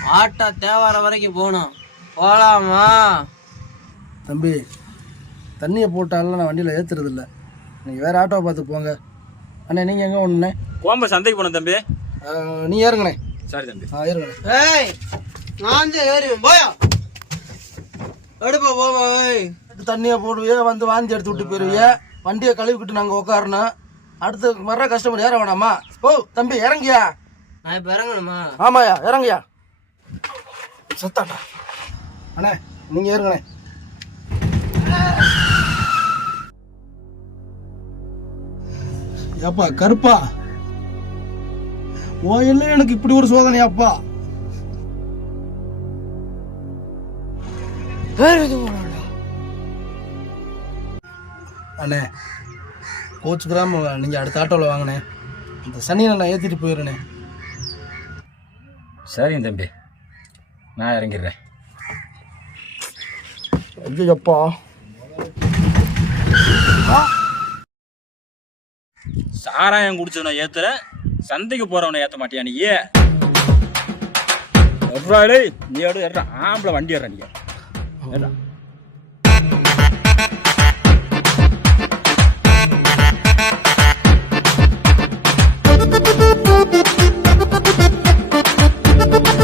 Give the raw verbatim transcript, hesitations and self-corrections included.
ஆட்டா தேவார வரைக்கும் போகணும். போகலாமா? தம்பி, தண்ணியை போட்டாலும் நான் வண்டியில் ஏற்றுறது இல்லை. நீங்கள் வேறு ஆட்டோவை பார்த்து போங்க. அண்ணே, நீங்கள் எங்கே ஒன்றுண்ணே? கோம்பை சந்தைக்கு போனேன் தம்பி. நீ ஏறுங்கண்ணே. சரி தம்பி. ஆ ஏறுங்கண்ணே. ஏய், நான் தான் ஏறுவேன். போயா எடுப்பா போவா. தண்ணியை போடுவியே, வந்து வாந்தி எடுத்து விட்டு போயிருவியே. வண்டியை கழுவிக்கிட்டு நாங்கள் உட்காரணும். அடுத்து வர்ற கஸ்டமர் ஏற வேணாமா? ஓ தம்பி, இறங்கியா? நான் இப்போ இறங்கணுமா? ஆமாயா, இறங்கியா. சத்தாட்டா அண்ணே, நீங்கள் ஏறுங்கண்ணே. ஏப்பா கருப்பா, ஓ இல்லை எனக்கு இப்படி ஒரு சோதனையாப்பா. அண்ணே, கோச்சுக்கிறாம நீங்கள் அடுத்த ஆட்டோவில் வாங்கினேன். இந்த சனியை நான் ஏற்றிட்டு போயிடுறேனே. சரிங்க தம்பி, நான் இறங்கிடுறேன். ஐயோப்பா, சாராயம் குடிச்சவனை ஏத்துற, சந்தைக்கு போறவனை ஏத்த மாட்டியா நீ? நீ எடு ஆம்பளை வண்டி ஏற நீ.